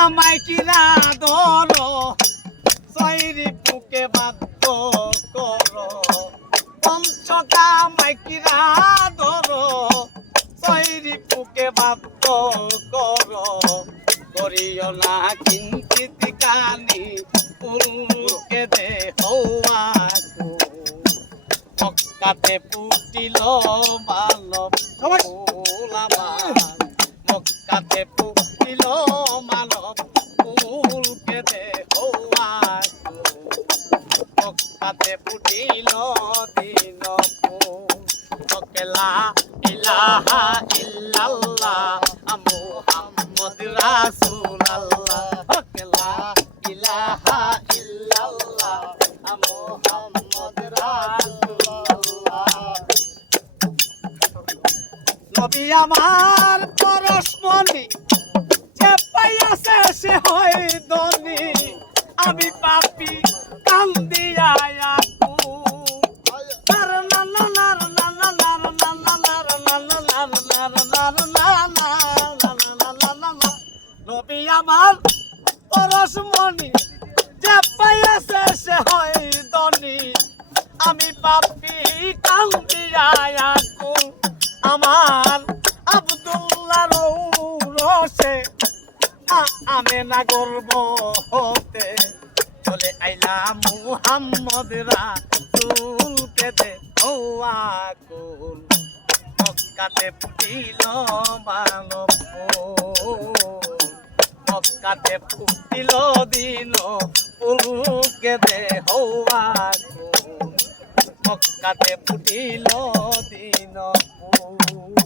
আমায় কিরা ধরো সৈরি বুকে বাধ্য করো পঞ্চকা আমায় কিরা ধরো সৈরি বুকে বাধ্য করো করিও না কিঞ্চিত কানি ফুলকে দে হওয়াকু মক্কাতে পুটিল মানব ফুল আমার মক্কাতে পুটিল মানব ফুলকে দে হওয়াকু মক্কাতে পুটিল দিন ফুল লা ইলাহা ইল্লাল্লাহ মুহাম্মদ রাসূলুল্লাহ লা ইলাহা ইল্লাল্লাহ মুহাম্মদ রাসূলুল্লাহ নবী আমার পরশমণি যে পাইয়াছে সে হয় ধনী আমি পাপী কান্দিয়া নবী আমার পরশমণি যে পাইয়াছে সে হয় ধনী আমি পাপী কান্দিয়া আমার আব্দুল্লাহ রসে আমেনা গর্ব হতে চলে আইলাম মুহাম্মদ রাসূলকে দে হওয়াকুল মক্কাতে ফুটিল মানব মক্কাতে ফুটিল দিন ফুলকে দে হওয়াকুল মক্কাতে ফুটিল দিন ফুল